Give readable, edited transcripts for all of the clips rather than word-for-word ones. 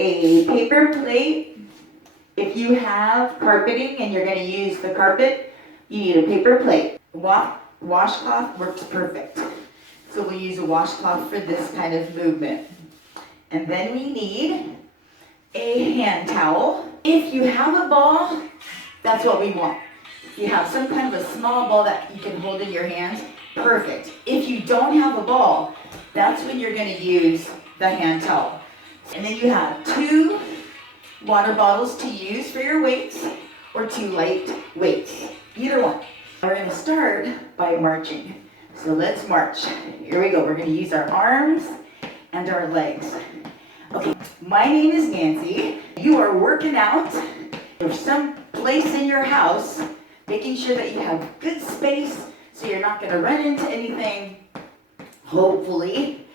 a paper plate. If you have carpeting and you're going to use the carpet, you need a paper plate. Washcloth works perfect. So we'll use a washcloth for this kind of movement. And then we need a hand towel. If you have a ball, that's what we want. If you have some kind of a small ball that you can hold in your hands, perfect. If you don't have a ball, that's when you're going to use the hand towel. And then you have 2 water bottles to use for your weights or 2 light weights, either one. We're going to start by marching. So let's march. Here we go. We're going to use our arms and our legs. Okay, my name is Nancy. You are working out. There's some place in your house, making sure that you have good space so you're not going to run into anything, hopefully,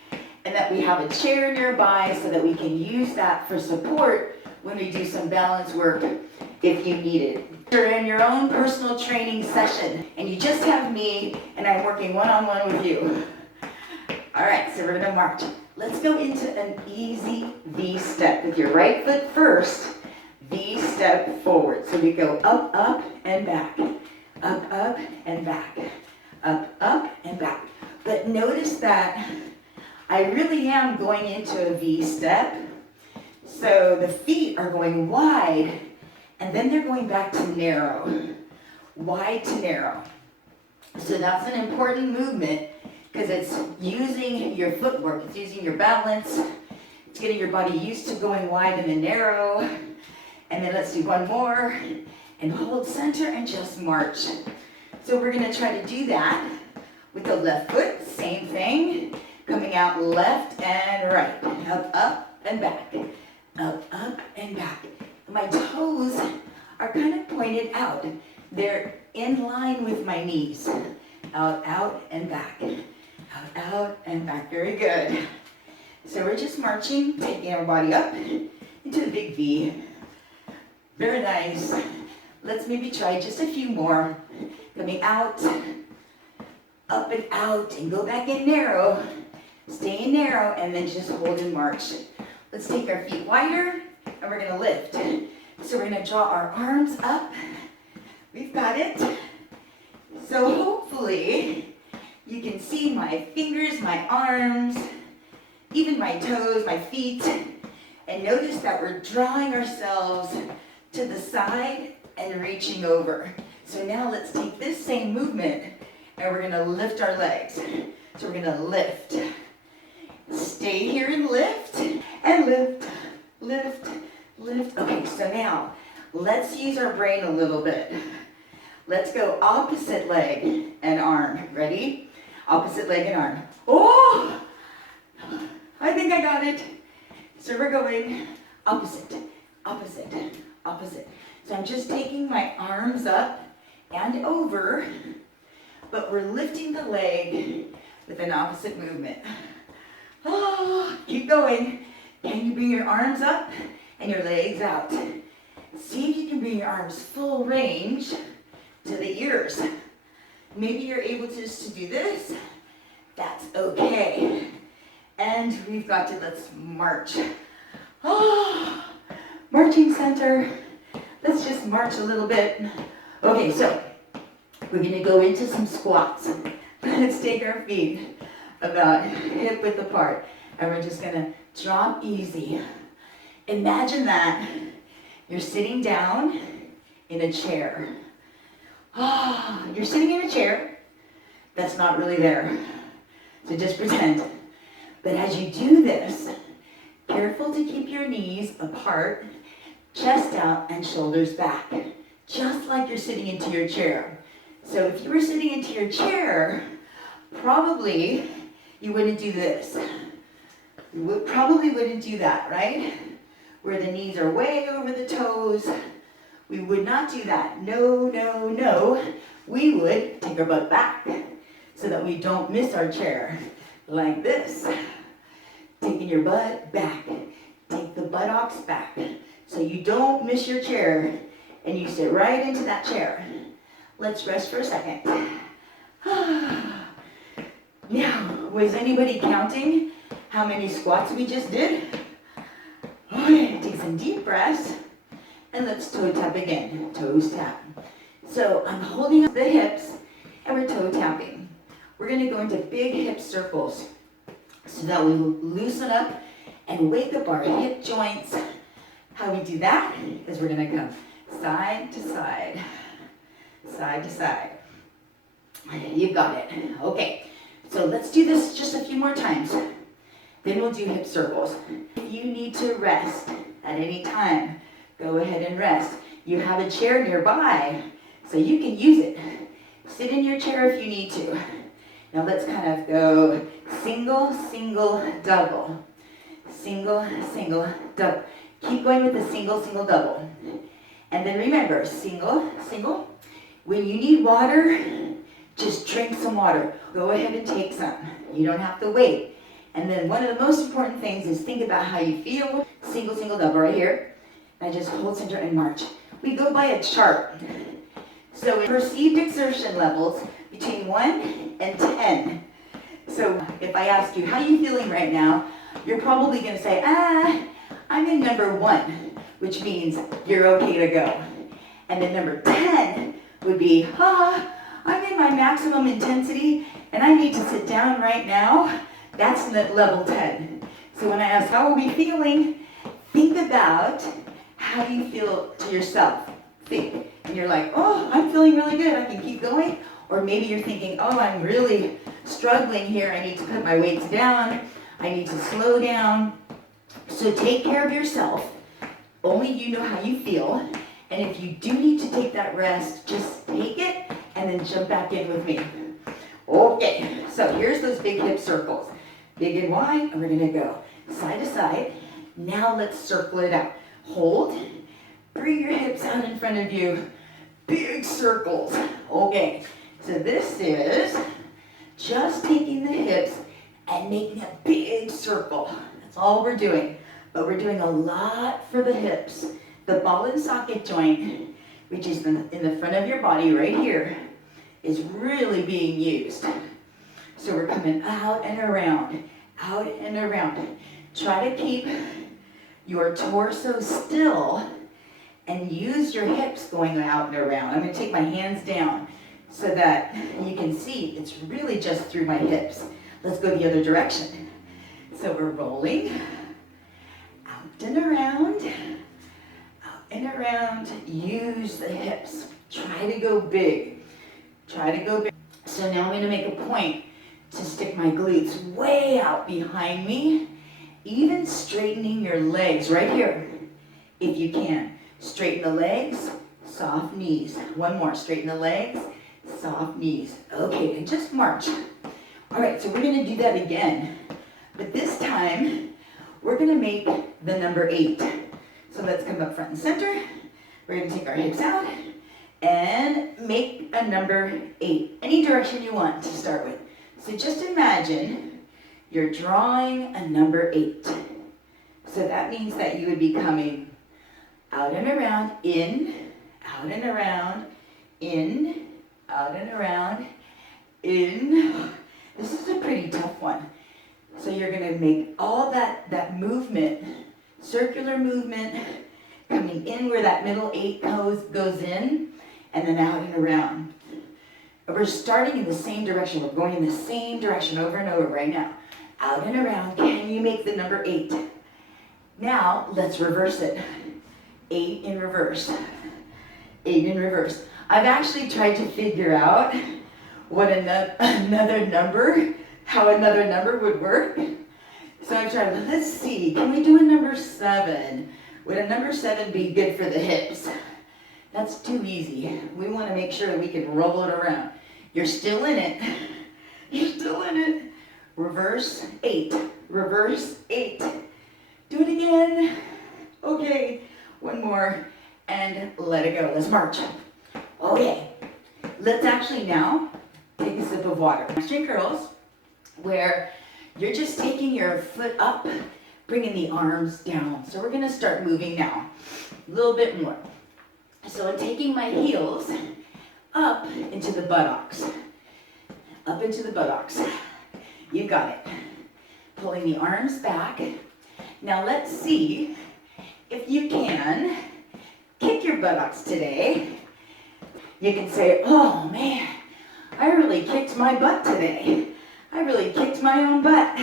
and that we have a chair nearby so that we can use that for support when we do some balance work if you need it. You're in your own personal training session and you just have me and I'm working one-on-one with you. All right, so we're going to march. Let's go into an easy V step with your right foot first. V step forward. So we go up, up, and back. Up, up, and back. Up, up, and back. But notice that I really am going into a V step. So the feet are going wide, and then they're going back to narrow. Wide to narrow. So that's an important movement because it's using your footwork, it's using your balance, it's getting your body used to going wide and then narrow. And then let's do one more, and hold center and just march. So we're going to try to do that with the left foot, same thing, coming out left and right, up, up, and back, up, up, and back. My toes are kind of pointed out. They're in line with my knees. Out, out, and back. Out, out, and back. Very good. So we're just marching, taking our body up into the big V. Very nice. Let's maybe try just a few more. Coming out, up and out, and go back in narrow. Stay in narrow, and then just hold and march. Let's take our feet wider, and we're going to lift. So we're going to draw our arms up. We've got it. So hopefully you can see my fingers, my arms, even my toes, my feet. And notice that we're drawing ourselves to the side and reaching over. So now let's take this same movement and we're going to lift our legs. So we're going to lift. Stay here and lift. And lift, lift, lift. Okay, so now let's use our brain a little bit. Let's go opposite leg and arm. Ready? Opposite leg and arm. Oh! I think I got it. So we're going opposite, opposite, opposite. So I'm just taking my arms up and over, but we're lifting the leg with an opposite movement. Oh, keep going. Can you bring your arms up and your legs out? See if you can bring your arms full range to the ears. Maybe you're able just to do this. That's okay. And we've got to, let's march. Oh, marching center. Let's just march a little bit. Okay, so we're going to go into some squats. Let's take our feet about hip width apart. And we're just going to drop easy. Imagine that you're sitting down in a chair. Oh, you're sitting in a chair that's not really there. So just pretend. But as you do this, careful to keep your knees apart, chest out, and shoulders back. Just like you're sitting into your chair. So if you were sitting into your chair, probably you wouldn't do this. You probably wouldn't do that, right? Where the knees are way over the toes. We would not do that. No, no, no. We would take our butt back so that we don't miss our chair. Like this. Taking your butt back. Take the buttocks back so you don't miss your chair and you sit right into that chair. Let's rest for a second. Now, was anybody counting how many squats we just did? Okay, take some deep breaths, and let's toe tap again, toes tap. So I'm holding up the hips, and we're toe tapping. We're gonna go into big hip circles so that we loosen up and wake up our hip joints. How we do that is we're gonna come side to side, side to side. You've got it. Okay, so let's do this just a few more times. Then we'll do hip circles. If you need to rest at any time, go ahead and rest. You have a chair nearby, so you can use it. Sit in your chair if you need to. Now let's kind of go single, single, double. Single, single, double. Keep going with the single, single, double. And then remember, single, single. When you need water, just drink some water. Go ahead and take some. You don't have to wait. And then one of the most important things is think about how you feel. Single, single, double right here. And just hold center and march. We go by a chart. So perceived exertion levels between 1 and 10. So if I ask you, how are you feeling right now? You're probably going to say, I'm in number 1, which means you're okay to go. And then number 10 would be, I'm in my maximum intensity and I need to sit down right now. That's level 10. So when I ask, how are we feeling? Think about how you feel to yourself. Think. And you're like, oh, I'm feeling really good. I can keep going. Or maybe you're thinking, oh, I'm really struggling here. I need to put my weights down. I need to slow down. So take care of yourself. Only you know how you feel. And if you do need to take that rest, just take it and then jump back in with me. Okay, so here's those big hip circles. Big and wide, and we're gonna go side to side. Now let's circle it out. Hold, bring your hips out in front of you. Big circles. Okay, so this is just taking the hips and making a big circle. That's all we're doing. But we're doing a lot for the hips. The ball and socket joint, which is in the front of your body right here, is really being used. So we're coming out and around, out and around. Try to keep your torso still and use your hips going out and around. I'm going to take my hands down so that you can see it's really just through my hips. Let's go the other direction. So we're rolling out and around, out and around. Use the hips. Try to go big. Try to go big. So now I'm going to make a point to stick my glutes way out behind me, even straightening your legs right here, if you can. Straighten the legs, soft knees. One more, straighten the legs, soft knees. Okay, and just march. All right, so we're gonna do that again, but this time, we're gonna make the number 8. So let's come up front and center. We're gonna take our hips out and make a number 8. Any direction you want to start with. So just imagine you're drawing a number 8. So that means that you would be coming out and around, in, out and around, in, out and around, in. This is a pretty tough one. So you're going to make all that movement, circular movement, coming in where that middle 8 goes in, and then out and around. We're starting in the same direction. We're going in the same direction over and over right now. Out and around. Can you make the number 8? Now, let's reverse it. 8 in reverse. 8 in reverse. I've actually tried to figure out what another number, how another number would work. So I tried, let's see, can we do a number 7? Would a number 7 be good for the hips? That's too easy. We want to make sure that we can roll it around. You're still in it. You're still in it. Reverse 8. Reverse 8. Do it again. Okay. One more. And let it go. Let's march. Okay. Let's actually now take a sip of water. Hamstring curls, where you're just taking your foot up, bringing the arms down. So we're going to start moving now. A little bit more. So I'm taking my heels up into the buttocks. Up into the buttocks. You got it. Pulling the arms back. Now let's see If you can, kick your buttocks today. You can say, oh man, I really kicked my butt today. I really kicked my own butt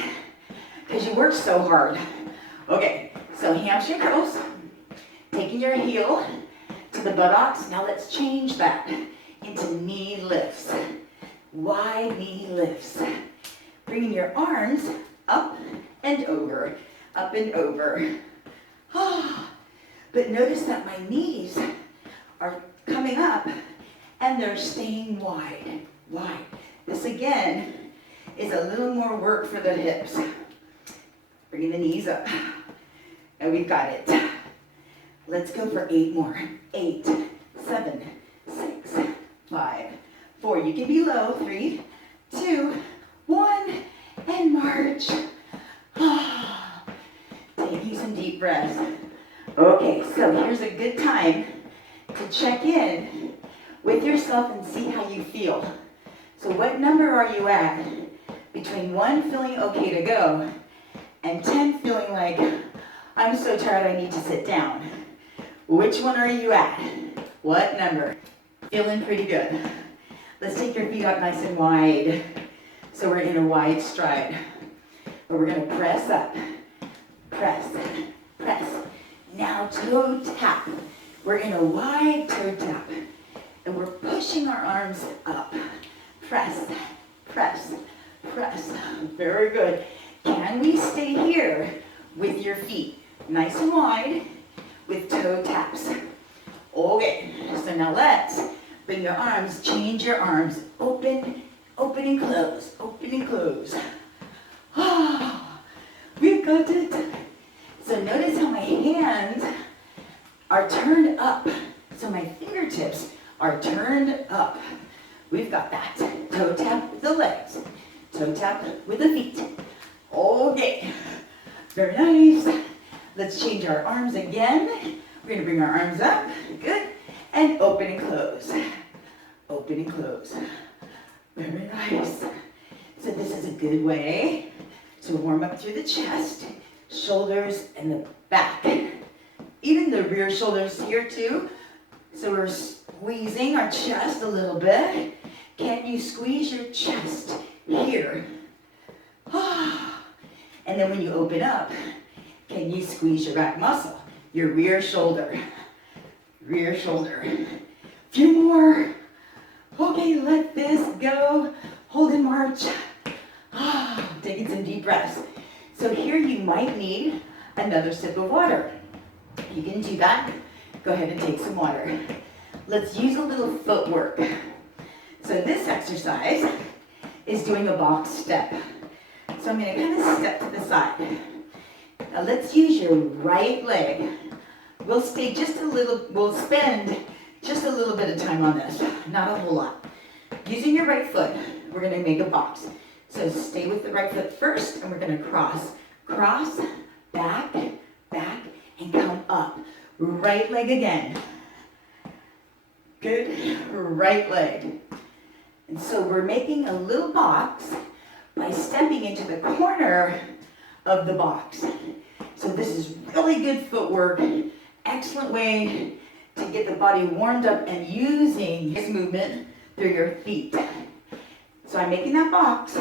because you worked so hard. Okay, so hamstring curls, taking your heel to the buttocks. Now let's change that into knee lifts. Wide knee lifts. Bringing your arms up and over, up and over. But notice that my knees are coming up and they're staying wide, wide. This again is a little more work for the hips. Bringing the knees up. And we've got it. Let's go for 8 more. 8, 7, 6, 5, 4. You can be low. 3, 2, 1, and march. Taking some deep breaths. Okay, so here's a good time to check in with yourself and see how you feel. So what number are you at? Between 1 feeling okay to go and 10 feeling like I'm so tired I need to sit down. Which one are you at? What number? Feeling pretty good. Let's take your feet up nice and wide. So we're in a wide stride. But we're going to press up. Press, press. Now toe tap. We're in a wide toe tap. And we're pushing our arms up. Press, press, press. Very good. Can we stay here with your feet nice and wide with toe taps? Okay, so now let's bring your arms, change your arms. Open, open and close, open and close. We've got it. So notice how my hands are turned up. So my fingertips are turned up. We've got that. Toe tap with the legs. Toe tap with the feet. Okay. Very nice. Let's change our arms again. We're going to bring our arms up. Good. And open and close. Open and close. Very nice. So this is a good way to warm up through the chest, shoulders, and the back. Even the rear shoulders here too. So we're squeezing our chest a little bit. Can you squeeze your chest here? And then when you open up, can you squeeze your back muscle? Your rear shoulder. Rear shoulder. Few more. Okay, let this go. Hold and march. Taking some deep breaths. So here you might need another sip of water. You can do that. Go ahead and take some water. Let's use a little footwork. So this exercise is doing a box step. So I'm going to kind of step to the side. Now let's use your right leg. We'll spend just a little bit of time on this, not a whole lot. Using your right foot, we're going to make a box. So stay with the right foot first, and we're going to cross, back, back, and come up. Right leg again. Good, right leg. And so we're making a little box by stepping into the corner of the box. So this is really good footwork. Excellent way to get the body warmed up and using this movement through your feet. So I'm making that box.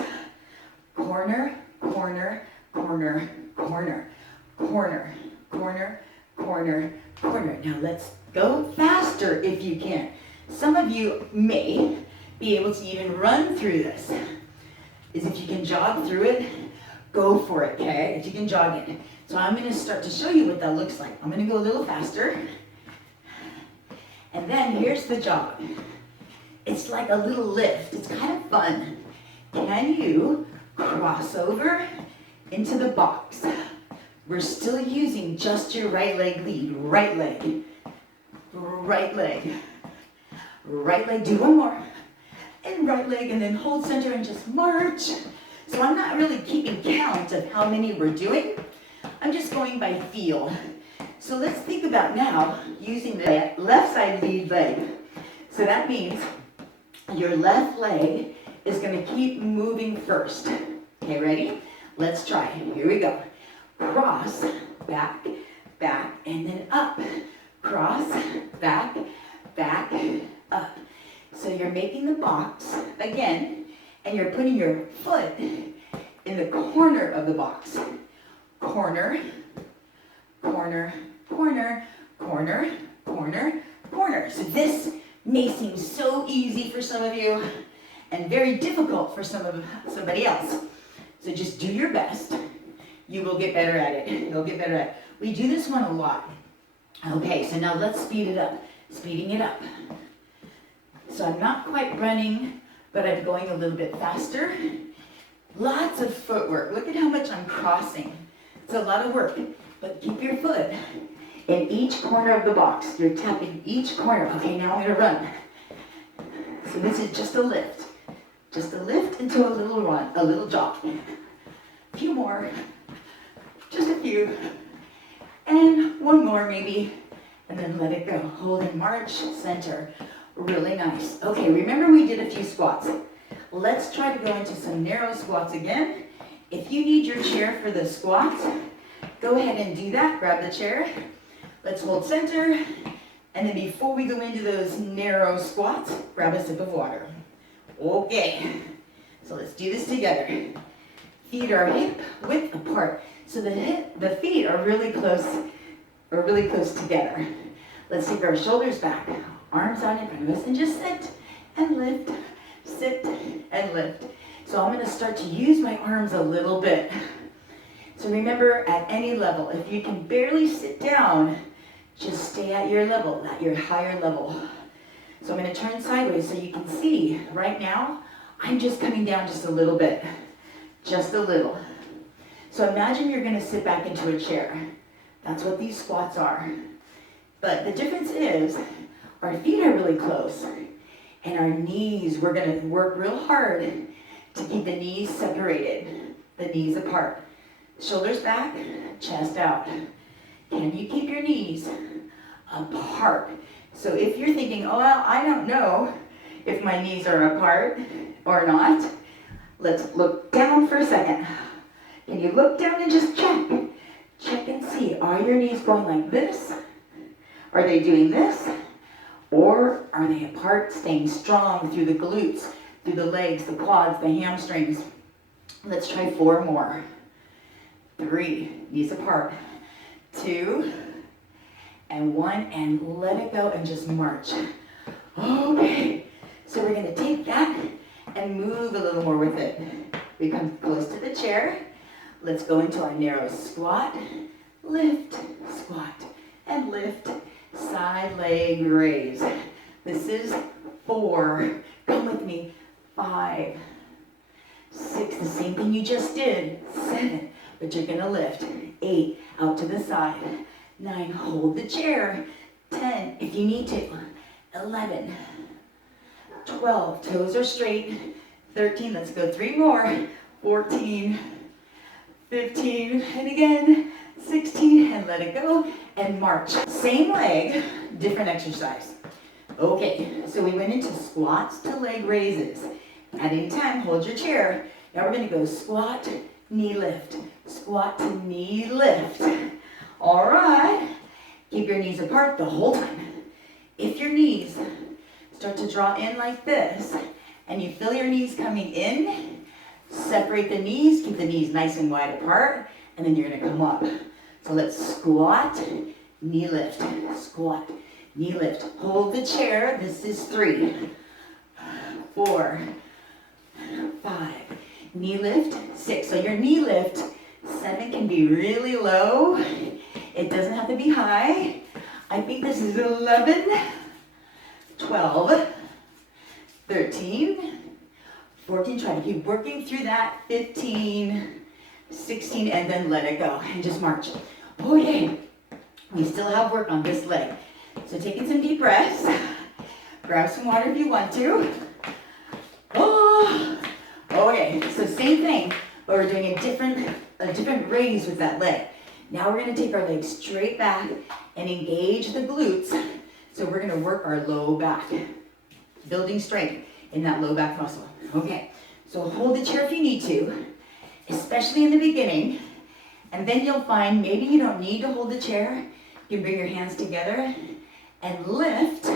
Corner, corner, corner, corner, corner, corner, corner, corner. Now let's go faster if you can. Some of you may be able to even run through this. If you can jog through it, go for it, okay? If you can jog it. So I'm going to start to show you what that looks like. I'm going to go a little faster. And then here's the jog. It's like a little lift. It's kind of fun. Can you cross over into the box? We're still using just your right leg lead. Right leg. Right leg. Right leg. Do one more. And right leg, and then hold center and just march. So I'm not really keeping count of how many we're doing. I'm just going by feel. So let's think about now using the left side lead leg. So that means your left leg is going to keep moving first. Okay, ready? Let's try. Here we go. Cross, back, back, and then up. Cross, back, back, up. So you're making the box again, and you're putting your foot in the corner of the box. Corner, corner, corner, corner, corner, corner. So this may seem so easy for some of you and very difficult for somebody else. So just do your best. You will get better at it. You'll get better at it. We do this one a lot. Okay, so now let's speed it up. Speeding it up. So I'm not quite running, but I'm going a little bit faster. Lots of footwork. Look at how much I'm crossing. It's a lot of work, but keep your foot in each corner of the box. You're tapping each corner. Okay, now I'm gonna run. So this is just a lift. Just a lift into a little run, a little jog. A few more, just a few. And one more maybe, and then let it go. Hold and march, center. Really nice. Okay, remember we did a few squats. Let's try to go into some narrow squats again. If you need your chair for the squats, go ahead and do that. Grab the chair. Let's hold center. And then before we go into those narrow squats, grab a sip of water. Okay, so let's do this together. Feet are hip width apart. So the feet are really close together. Let's take our shoulders back, arms out in front of us, and just sit and lift, sit and lift. So I'm gonna start to use my arms a little bit. So remember, at any level, if you can barely sit down, just stay at your level, at your higher level. So I'm gonna turn sideways so you can see. Right now, I'm just coming down just a little bit, just a little. So imagine you're gonna sit back into a chair. That's what these squats are. But the difference is, our feet are really close, and our knees, we're gonna work real hard to keep the knees separated, the knees apart. Shoulders back, chest out. Can you keep your knees apart? So if you're thinking, oh, well, I don't know if my knees are apart or not, let's look down for a second. Can you look down and just check? Check and see, are your knees going like this? Are they doing this? Or are they apart, staying strong through the glutes, through the legs, the quads, the hamstrings? Let's try 4 more. 3, knees apart. 2, and 1, and let it go and just march. Okay, so we're gonna take that and move a little more with it. We come close to the chair. Let's go into our narrow squat, lift, squat, and lift, side leg raise. This is 4, come with me, 5, 6, the same thing you just did, 7, but you're gonna lift, 8, out to the side, 9, hold the chair, 10, if you need to, 11, 12, toes are straight, 13, let's go 3 more, 14, 15, and again, 16, and let it go, and march. Same leg, different exercise. Okay, so we went into squats to leg raises. At any time, hold your chair. Now we're gonna go squat, knee lift, squat to knee lift. All right, keep your knees apart the whole time. If your knees start to draw in like this, and you feel your knees coming in, separate the knees, keep the knees nice and wide apart, and then you're gonna come up. So let's squat, knee lift, squat, knee lift. Hold the chair, this is 3, 4, 5, knee lift, 6. So your knee lift, 7 can be really low. It doesn't have to be high. I think this is 11, 12, 13, 14, try to keep working through that, 15, 16, and then let it go, and just march. Okay, we still have work on this leg. So taking some deep breaths, grab some water if you want to. Oh, okay, so same thing, but we're doing a different raise with that leg. Now we're gonna take our legs straight back and engage the glutes. So we're gonna work our low back, building strength in that low back muscle. Okay, so hold the chair if you need to, especially in the beginning, And then you'll find maybe you don't need to hold the chair. You can bring your hands together and lift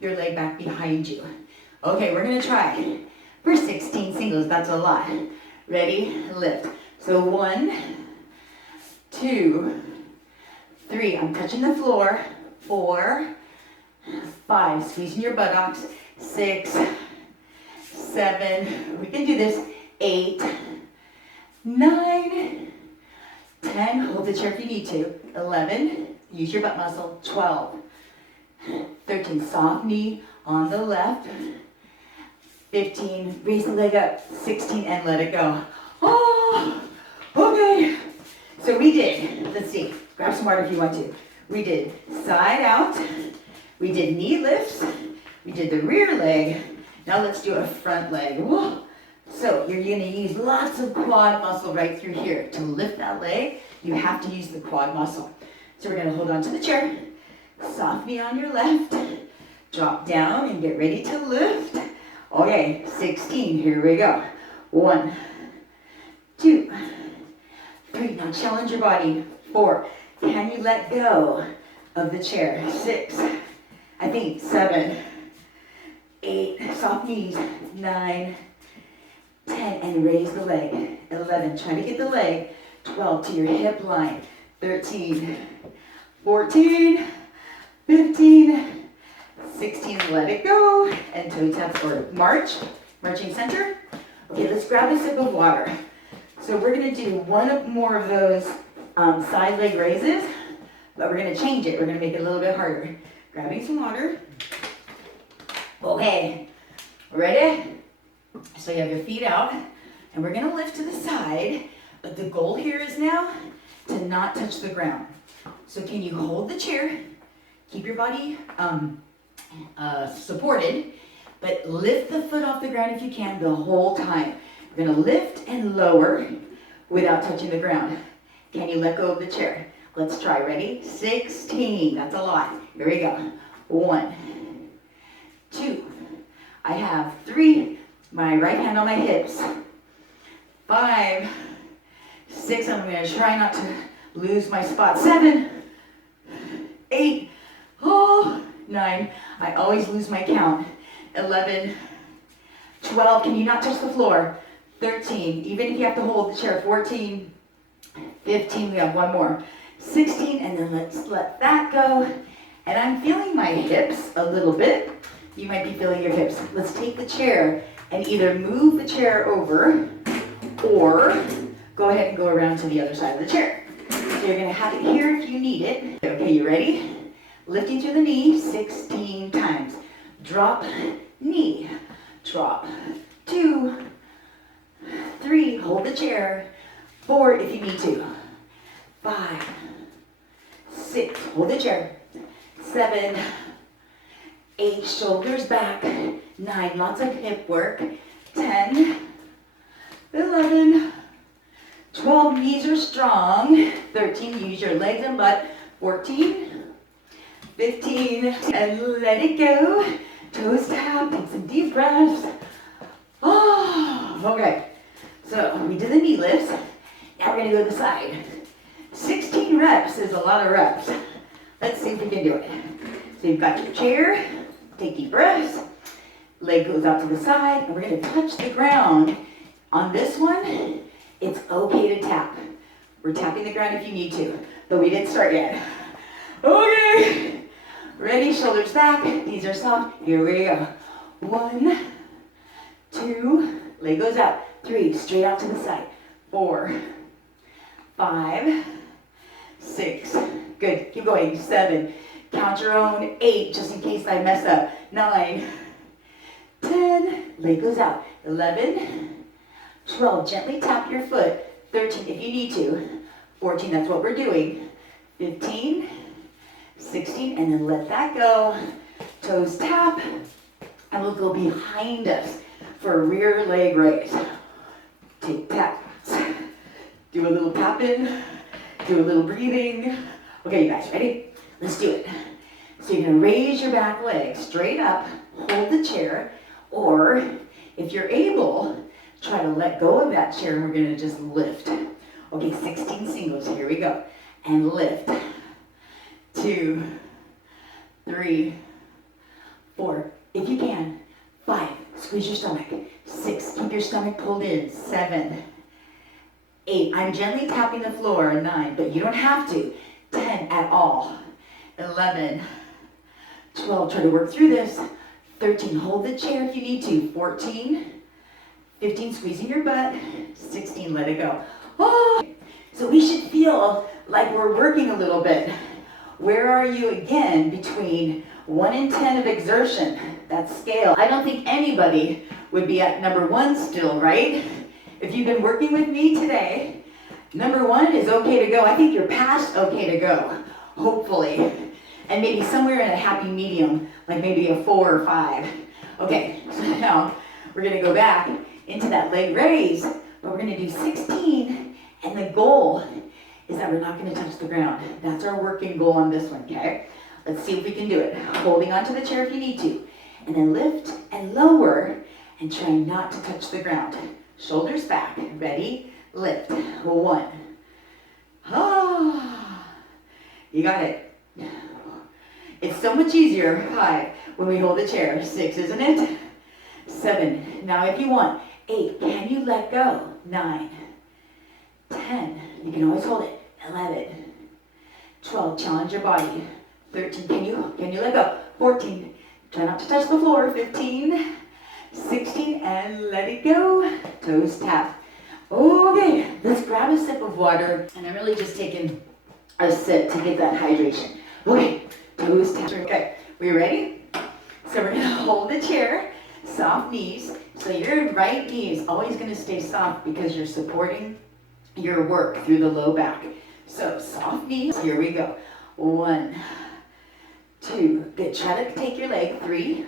your leg back behind you. Okay, we're gonna try for 16 singles. That's a lot. Ready, lift. So 1, 2, 3. I'm touching the floor. 4, 5. Squeezing your buttocks. 6, 7. We can do this. 8, 9, 10. Hold the chair if you need to. 11. Use your butt muscle. 12. 13. Soft knee on the left. 15. Raise the leg up. 16. And let it go. Oh, okay. So we did, let's see, grab some water if you want to. We did side out. We did knee lifts. We did the rear leg. Now let's do a front leg. Whoa. So you're gonna use lots of quad muscle right through here. To lift that leg, you have to use the quad muscle. So we're gonna hold on to the chair. Soft knee on your left. Drop down and get ready to lift. Okay, 16, here we go. 1, 2, 3, now challenge your body. 4, can you let go of the chair? 6, I think 7, 8, soft knees. 9, 10, and raise the leg. 11, try to get the leg. 12, to your hip line. 13, 14, 15, 16, let it go, and toe taps or marching center. Okay, let's grab a sip of water. So we're gonna do one more of those side leg raises, but we're gonna change it. We're gonna make it a little bit harder. Grabbing some water. Okay, ready? So you have your feet out, and we're gonna lift to the side, but the goal here is now to not touch the ground. So can you hold the chair, keep your body supported, but lift the foot off the ground if you can the whole time. We're gonna lift and lower without touching the ground. Can you let go of the chair? Let's try, ready? 16, that's a lot. Here we go. 1, 2, I have 3, my right hand on my hips. 5, 6, I'm gonna try not to lose my spot. 7, 8, 9, I always lose my count. 11, 12, can you not touch the floor? 13, even if you have to hold the chair. 14, 15, we have one more. 16, and then let's let that go. And I'm feeling my hips a little bit. You might be feeling your hips. Let's take the chair and either move the chair over or go ahead and go around to the other side of the chair. So you're gonna have it here if you need it. Okay, you ready? Lifting through the knee 16 times. Drop, knee, drop. 2, 3, hold the chair. 4 if you need to. 5, 6, hold the chair. 7, 8, shoulders back. 9, lots of hip work. 10, 11, 12, knees are strong. 13, use your legs and butt. 14, 15, and let it go. Toes tap, take some deep breaths. Oh, okay. So we did the knee lifts. Now we're gonna go to the side. 16 reps is a lot of reps. Let's see if we can do it. So you've got your chair, take deep breaths, leg goes out to the side, and we're gonna touch the ground. On this one, it's okay to tap. We're tapping the ground if you need to, but we didn't start yet. Okay. Ready, shoulders back, knees are soft. Here we go. 1, 2, leg goes out. 3, straight out to the side. 4, 5, 6, good, keep going. 7, count your own. 8, just in case I mess up. 9, 10, leg goes out. 11, 12, gently tap your foot. 13, if you need to. 14, that's what we're doing. 15, 16, and then let that go. Toes tap, and we'll go behind us for a rear leg raise. Take taps, do a little tapping, do a little breathing. Okay, you guys, ready? Let's do it. So you're gonna raise your back leg straight up, hold the chair, or if you're able, try to let go of that chair and we're gonna just lift. Okay, 16 singles, here we go. And lift. 2, 3, 4, if you can. 5, squeeze your stomach. 6, keep your stomach pulled in. 7, 8, I'm gently tapping the floor. 9, but you don't have to. 10 at all. 11, 12, try to work through this. 13, hold the chair if you need to. 14, 15, squeezing your butt. 16, let it go. Oh, so we should feel like we're working a little bit. Where are you again between 1 and 10 of exertion? That scale. I don't think anybody would be at number 1 still, right? If you've been working with me today, number 1 is okay to go. I think you're past okay to go, hopefully. And maybe somewhere in a happy medium, like maybe a 4 or 5. Okay, so now we're gonna go back into that leg raise, but we're gonna do 16, and the goal is that we're not gonna touch the ground. That's our working goal on this one, okay? Let's see if we can do it. Holding onto the chair if you need to. And then lift and lower, and try not to touch the ground. Shoulders back, ready, lift. 1. Ah, you got it. It's so much easier, 5, when we hold the chair. 6, isn't it? 7, now if you want. 8, can you let go? 9, 10, you can always hold it. 11, 12, challenge your body. 13, can you let go? 14, try not to touch the floor. 15, 16, and let it go. Toes tap. Okay, let's grab a sip of water. And I'm really just taking a sip to get that hydration. Okay, toes tap. Okay, we ready? So we're gonna hold the chair, soft knees. So your right knee is always gonna stay soft because you're supporting your work through the low back. So soft knees, here we go. 1, 2, good. Try to take your leg. 3,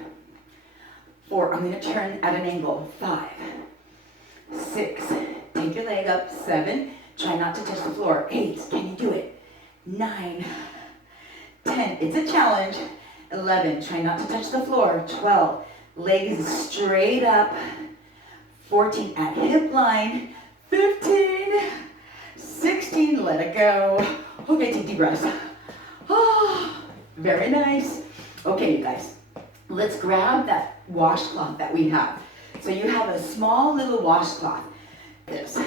4, I'm gonna turn at an angle. 5, 6, take your leg up. 7, try not to touch the floor. 8, can you do it? 9, 10, it's a challenge. 11, try not to touch the floor. 12, legs straight up. 14, at hip line. 15, 16, let it go. Okay, take deep breaths. Oh, very nice. Okay, you guys, let's grab that washcloth that we have. So you have a small little washcloth. This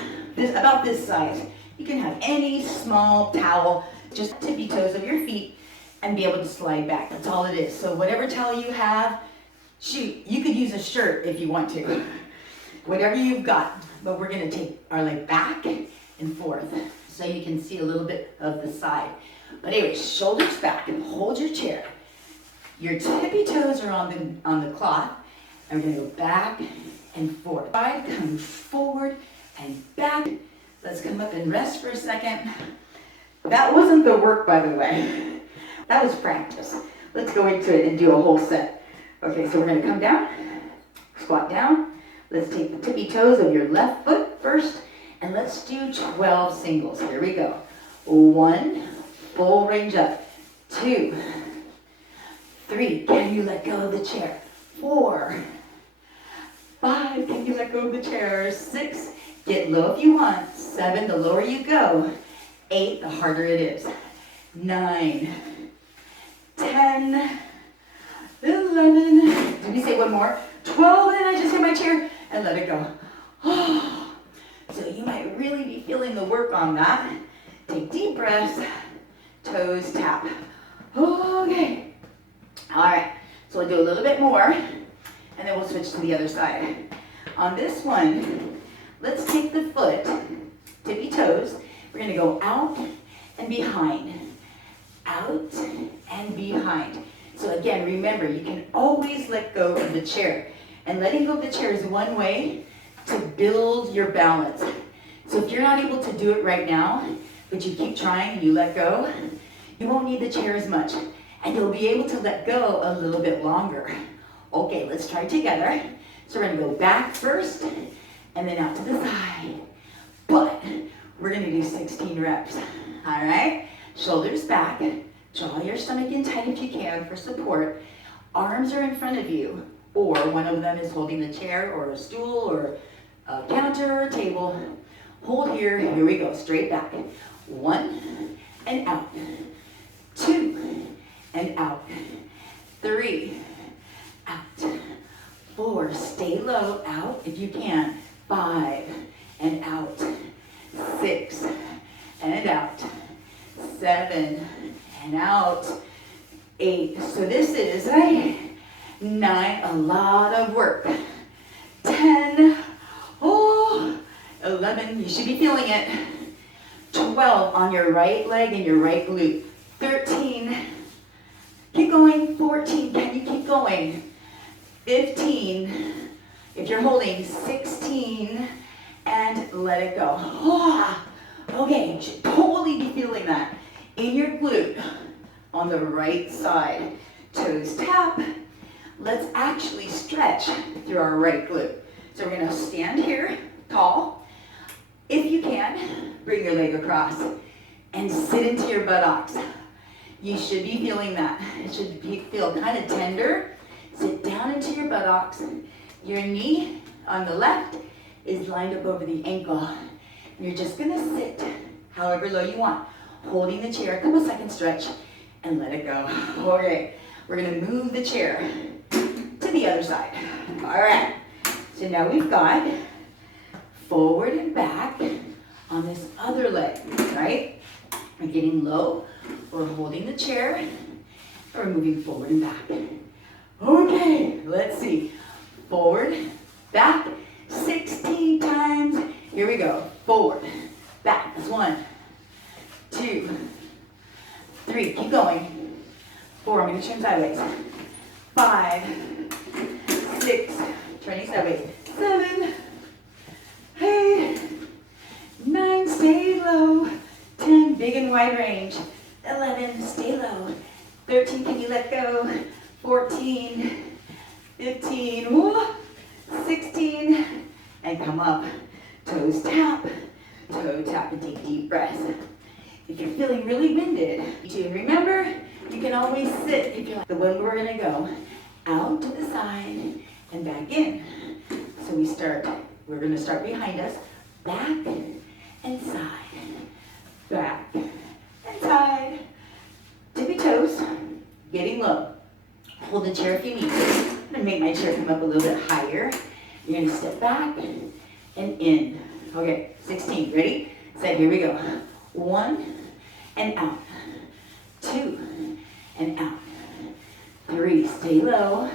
about this size. You can have any small towel, just tippy toes of your feet, and be able to slide back. That's all it is. So whatever towel you have, shoot, you could use a shirt if you want to. Whatever you've got. But we're gonna take our leg back and forth so you can see a little bit of the side. But anyway, shoulders back and hold your chair. Your tippy toes are on the cloth. And we're gonna go back and forth. Side, come forward and back. Let's come up and rest for a second. That wasn't the work, by the way. That was practice. Let's go into it and do a whole set. Okay, so we're gonna come down, squat down. Let's take the tippy toes of your left foot first, and let's do 12 singles. Here we go. 1, full range up. 2, 3, can you let go of the chair? 4, 5, can you let go of the chair? 6, get low if you want. 7, the lower you go. 8, the harder it is. 9, 10, 11, did we say one more? 12, and I just hit my chair, and let it go. Oh, so you might really be feeling the work on that. Take deep breaths, toes tap. Okay, all right, so we'll do a little bit more, and then we'll switch to the other side. On this one, let's take the foot, tippy toes, we're gonna go out and behind, out and behind. So again, remember, you can always let go of the chair. And letting go of the chair is one way to build your balance. So if you're not able to do it right now, but you keep trying and you let go, you won't need the chair as much. And you'll be able to let go a little bit longer. Okay, let's try together. So we're gonna go back first, and then out to the side. But we're gonna do 16 reps, all right? Shoulders back, draw your stomach in tight if you can for support. Arms are in front of you, or one of them is holding the chair or a stool or a counter or a table. Hold here, here we go, straight back. 1 and out. 2 and out. 3, out. 4, stay low, out if you can. 5 and out. 6 and out. 7 and out. 8, so this is a 9, a lot of work. 10, oh, 11, you should be feeling it. 12 on your right leg and your right glute. 13, keep going. 14, can you keep going? 15, if you're holding. 16, and let it go. Oh, okay, you should totally be feeling that in your glute on the right side. Toes tap. Let's actually stretch through our right glute. So we're gonna stand here, tall. If you can, bring your leg across and sit into your buttocks. You should be feeling that. It should feel kind of tender. Sit down into your buttocks. Your knee on the left is lined up over the ankle. And you're just gonna sit however low you want, holding the chair, a couple seconds stretch, and let it go. Okay, we're gonna move the chair to the other side. All right, so now we've got forward and back on this other leg, right? We're getting low, we're holding the chair, we're moving forward and back. Okay, let's see. Forward, back, 16 times. Here we go. Forward, back. That's 1, 2, 3. Keep going. 4. I'm going to turn sideways. 5, 6. Turning sideways. 7, 8, 9. Stay low. 10. Big and wide range. 11. Stay low. 13. Can you let go? 14. 15, woo, 16, and come up. Toes tap, toe tap, and take deep breaths. If you're feeling really winded, remember, you can always sit if you're like the one we're gonna go out to the side and back in. So we're gonna start behind us, back and side, back and side. Tippy toes, getting low. Hold the chair if you need to. I'm gonna make my chair come up a little bit higher. You're gonna step back and in. Okay, 16, ready? Set, here we go. 1 and out. 2 and out. 3, stay low.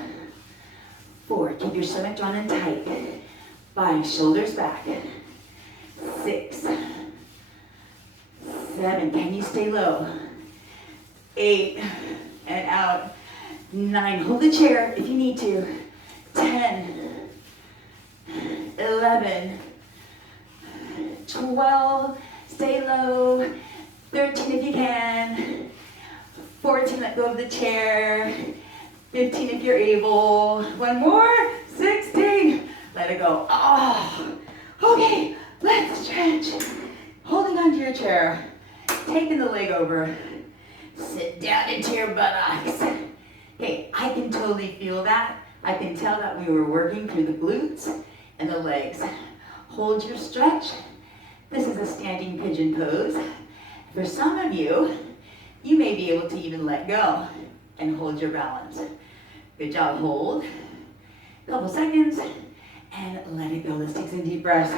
4, keep your stomach drawn and tight. 5, shoulders back. 6, 7, can you stay low? 8, and out. 9, hold the chair if you need to. 10, 11, 12, stay low. 13 if you can. 14, let go of the chair. 15 if you're able. 1 more. 16, let it go. Oh, okay, let's stretch. Holding onto your chair, taking the leg over. Sit down into your buttocks. Okay, I can totally feel that. I can tell that we were working through the glutes and the legs. Hold your stretch. This is a standing pigeon pose. For some of you, you may be able to even let go and hold your balance. Good job, hold. A couple seconds and let it go. Let's take some deep breaths.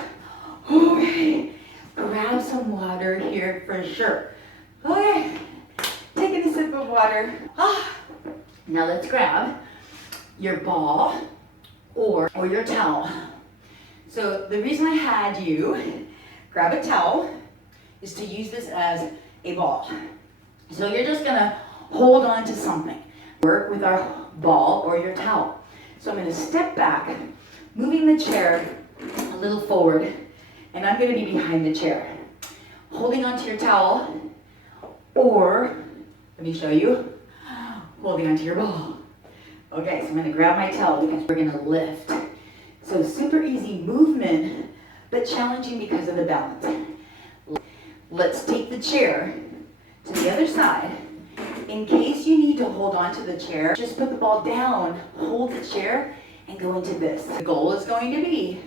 Okay, grab some water here for sure. Okay, taking a sip of water. Now let's grab your ball or your towel. So the reason I had you grab a towel is to use this as a ball. So you're just gonna hold on to something. Work with our ball or your towel. So I'm gonna step back, moving the chair a little forward, and I'm gonna be behind the chair. Holding onto your towel, or, let me show you, holding onto your ball. Okay, so I'm gonna grab my towel because we're gonna lift. So super easy movement, but challenging because of the balance. Let's take the chair to the other side. In case you need to hold on to the chair, just put the ball down, hold the chair, and go into this. The goal is going to be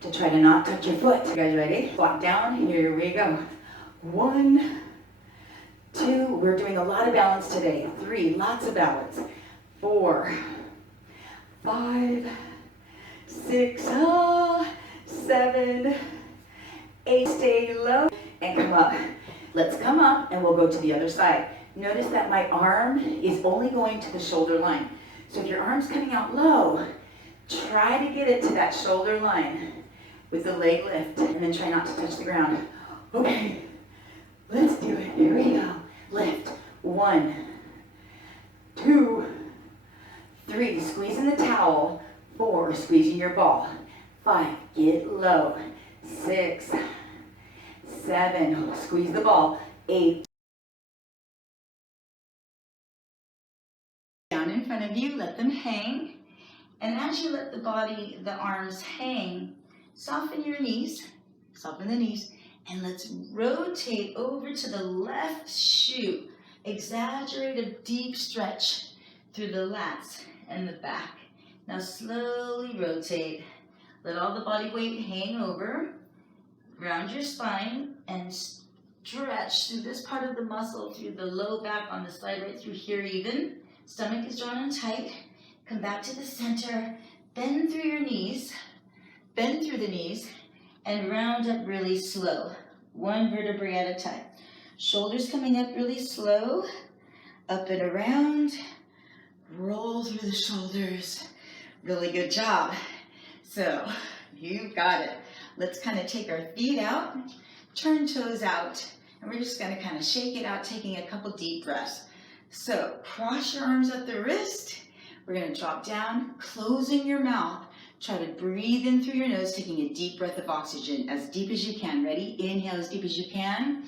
to try to not touch your foot. You guys ready? Squat down, here we go. 1, 2, we're doing a lot of balance today. 3, lots of balance. 4, 5, 6, 7, 8, stay low, and come up. Let's come up and we'll go to the other side. Notice that my arm is only going to the shoulder line. So if your arm's coming out low, try to get it to that shoulder line with the leg lift, and then try not to touch the ground. Okay, let's do it. Here we go. Lift. 1, 2, 3, squeezing the towel. 4, squeezing your ball. 5, get low. 6, 7, squeeze the ball. 8, down in front of you, let them hang. And as you let the arms hang, soften your knees, soften the knees, and let's rotate over to the left shoe. Exaggerate a deep stretch through the lats and the back. Now slowly rotate. Let all the body weight hang over. Round your spine and stretch through this part of the muscle, through the low back on the side, right through here even. Stomach is drawn in tight. Come back to the center. Bend through your knees. Bend through the knees and round up really slow. 1 vertebrae at a time. Shoulders coming up really slow. Up and around. Roll through the shoulders. Really good job. So, you got it. Let's kind of take our feet out, turn toes out, and we're just going to kind of shake it out, taking a couple deep breaths. So, cross your arms at the wrist. We're going to drop down, closing your mouth. Try to breathe in through your nose, taking a deep breath of oxygen, as deep as you can. Ready? Inhale as deep as you can.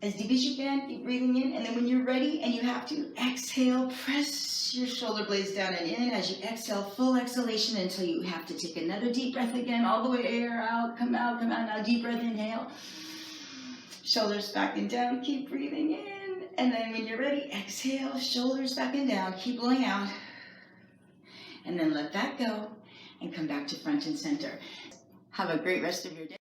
As deep as you can, keep breathing in. And then when you're ready and you have to, exhale, press your shoulder blades down and in. As you exhale, full exhalation until you have to take another deep breath again. All the way, air out, come out, come out. Now deep breath, inhale. Shoulders back and down, keep breathing in. And then when you're ready, exhale, shoulders back and down, keep blowing out. And then let that go and come back to front and center. Have a great rest of your day.